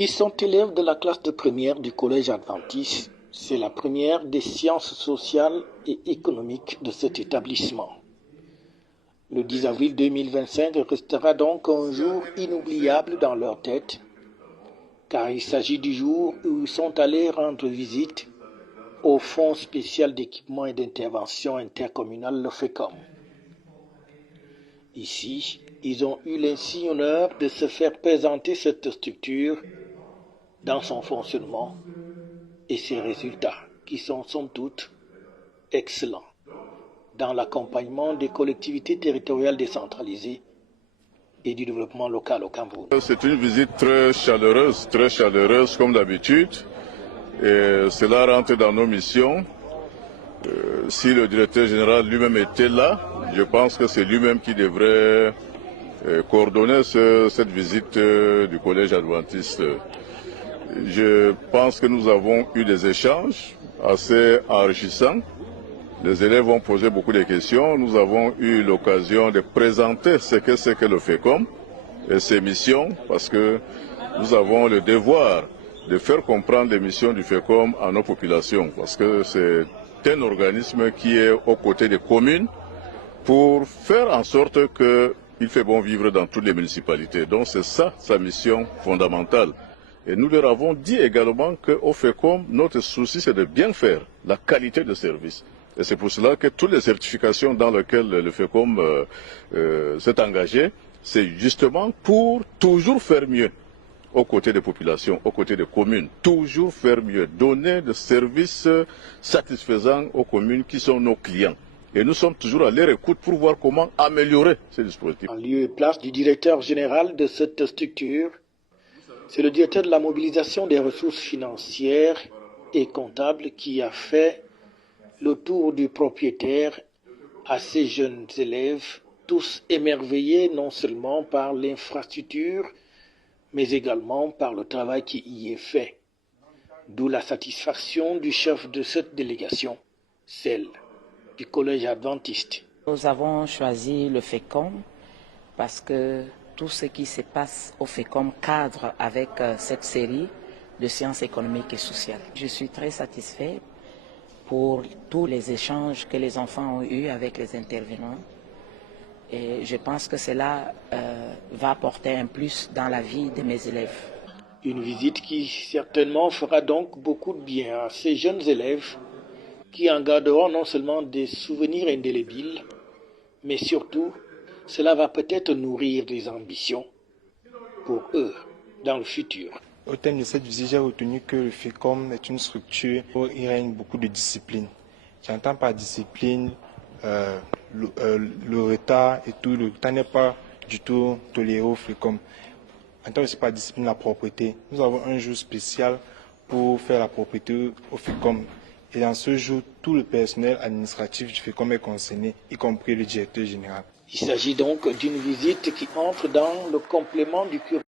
Ils sont élèves de la classe de première du collège adventiste. C'est la première des sciences sociales et économiques de cet établissement. Le 10 avril 2025 restera donc un jour inoubliable dans leur tête, car il s'agit du jour où ils sont allés rendre visite au Fonds spécial d'équipement et d'intervention intercommunale, le FECOM. Ici, ils ont eu l'insigne honneur de se faire présenter cette structure dans son fonctionnement et ses résultats, qui sont somme toute excellents dans l'accompagnement des collectivités territoriales décentralisées et du développement local au Cameroun. C'est une visite très chaleureuse comme d'habitude, et cela rentre dans nos missions. Si le directeur général lui-même était là, je pense que c'est lui-même qui devrait coordonner cette visite du collège adventiste. Je pense que nous avons eu des échanges assez enrichissants. Les élèves ont posé beaucoup de questions. Nous avons eu l'occasion de présenter ce que c'est que le FECOM et ses missions, parce que nous avons le devoir de faire comprendre les missions du FECOM à nos populations, parce que c'est un organisme qui est aux côtés des communes pour faire en sorte qu'il fait bon vivre dans toutes les municipalités. Donc c'est ça sa mission fondamentale. Et nous leur avons dit également qu'au FECOM, notre souci c'est de bien faire, la qualité de service. Et c'est pour cela que toutes les certifications dans lesquelles le FECOM s'est engagé, c'est justement pour toujours faire mieux aux côtés des populations, aux côtés des communes. Toujours faire mieux, donner des services satisfaisants aux communes qui sont nos clients. Et nous sommes toujours à leur écoute pour voir comment améliorer ces dispositifs. En lieu et place du directeur général de cette structure, c'est le directeur de la mobilisation des ressources financières et comptables qui a fait le tour du propriétaire à ces jeunes élèves, tous émerveillés non seulement par l'infrastructure, mais également par le travail qui y est fait. D'où la satisfaction du chef de cette délégation, celle du collège adventiste. Nous avons choisi le FECOM parce que tout ce qui se passe au FECOM cadre avec cette série de sciences économiques et sociales. Je suis très satisfait pour tous les échanges que les enfants ont eus avec les intervenants. Et je pense que cela va apporter un plus dans la vie de mes élèves. Une visite qui certainement fera donc beaucoup de bien à ces jeunes élèves qui en garderont non seulement des souvenirs indélébiles, mais surtout, cela va peut-être nourrir des ambitions pour eux dans le futur. Au terme de cette visite, j'ai retenu que le FECOM est une structure où il règne beaucoup de discipline. J'entends par discipline le retard et tout. Le retard n'est pas du tout toléré au FECOM. J'entends aussi par discipline la propreté. Nous avons un jour spécial pour faire la propreté au FECOM. Et dans ce jour, tout le personnel administratif du FECOM est concerné, y compris le directeur général. Il s'agit donc d'une visite qui entre dans le complément du curriculum